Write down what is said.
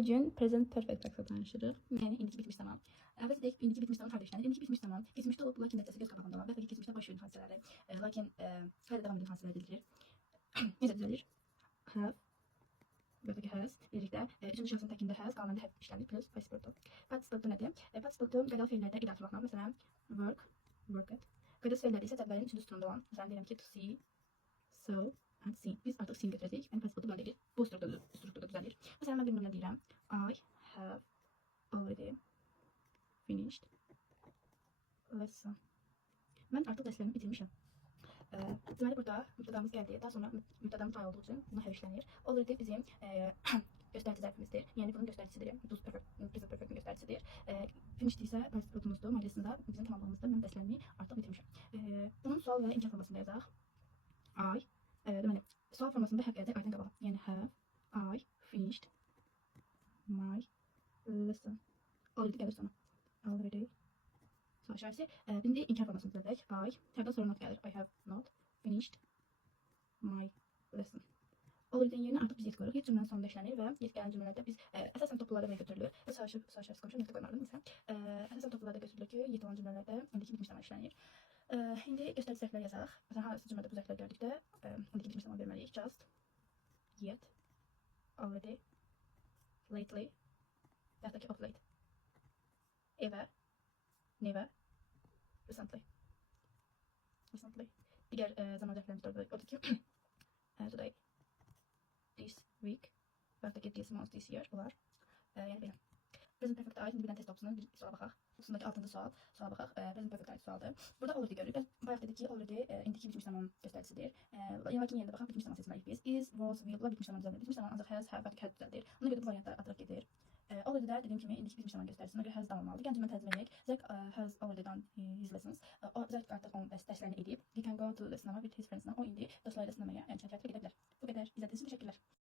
Bugün present perfect haqqında danışırıq. Yəni indiki bitmiş zaman. Əvvəlcə deyək, indiki bitmiş zaman tarixlənir. İndiki bitmiş zaman keçmişdə olub, lakin nəticəsi göz qabağında olan və ya keçmişdə baş verən hadisələri, lakin hələ davam edən hadisələr edilir. Necə düzəlir? Have, buradakı has birlikdə üçüncü şəxsin təkində has, qalanında have işlənir plus participle. Participle nədir? Participle qədalı feillərdə idarə vaxtına, məsələn, work, worked. Qədalı feillərdə isə cədvəlin üçüncü sütununda olan, məsələn, deyirəm ki, to see, so, and see. Biz artıq see götürəcəyik. Yəni participle belə deyil. Bu strukturda düzəlir. Məsələn, mən bir nömrə deyirəm. I have already finished lesson. Mən artıq dərslərimi bitirmişəm. Deməli, burada mübtədamız gəldi. Daha sonra mübtədamız fay olduğu üçün buna have işlənir. Already bizim göstərici zərfimizdir. Yəni bunun göstəricisidir. Present perfect'in göstəricisidir. Finished isə participle'umuzdur. Maydasında bizim tamamlığımızda mən dərslərimi artıq bitirmişəm. Bunun sual və inkar formasında yazaq. Deməli, sual formasında have gələcək aydan qabağa. Yəni have I finished my lesson. Already gəlir sonra. Already. Sual işarəsi. İndi inkar formasını düzəldək. Have-dan sonra not gəlir. I have not finished my lesson. Already-nin yerinə artıq biz yet qoyuruq. Yet cümlənin sonunda işlənir və yet gələn cümlələrdə biz əsasən toplularda və götürülür. Sual işarəsi qoymuşam, nöqtə qoymadım. Əsasən toplularda götürülür ki, yet olan cümlələrdə indiki bitmiş zaman işlənir. İndi göstərici zərflər yazaq. Məsələn, hansı cümlədə bu zərflər gördükdə indiki bitmiş zaman verməliyik. Just, yet, already, lately, və yaxud da ki, of late, ever, never, recently. Digər zaman zərflərimiz də odur ki, today, this week, və yaxud da ki, this month, this year olar. Yəni belə. Present perfect'a ait bir dənə test opsunun bir suala baxaq. Üstündəki 6-cı suala baxaq. Present perfect'a ait sualdır. Burada already görürük. Bayaq dedik ki, already indiki bitmiş zaman göstəricisidir. Lakin yenə də baxaq, bitmiş zaman seçməliyik biz. Is, was, will, bunlar bitmiş zaman düzəldir. Bitmiş zaman ancaq has, have və had düzəldir. Ona görə bu variantlar ataraq gedir. Already də dediyim kimi indiki bitmiş zaman göstəricisine görə has davamlıdır. Gəlin cümlə tərcümə edək. Zack has already done his lessons. Zack artıq onun dərslərini edib. He can go to the cinema with his friends now. O indi dostlarıyla sinemaya, yəni kinoteatra gedə bilər. Bu qədər. İzlədiyiniz üçün təşəkkürlər.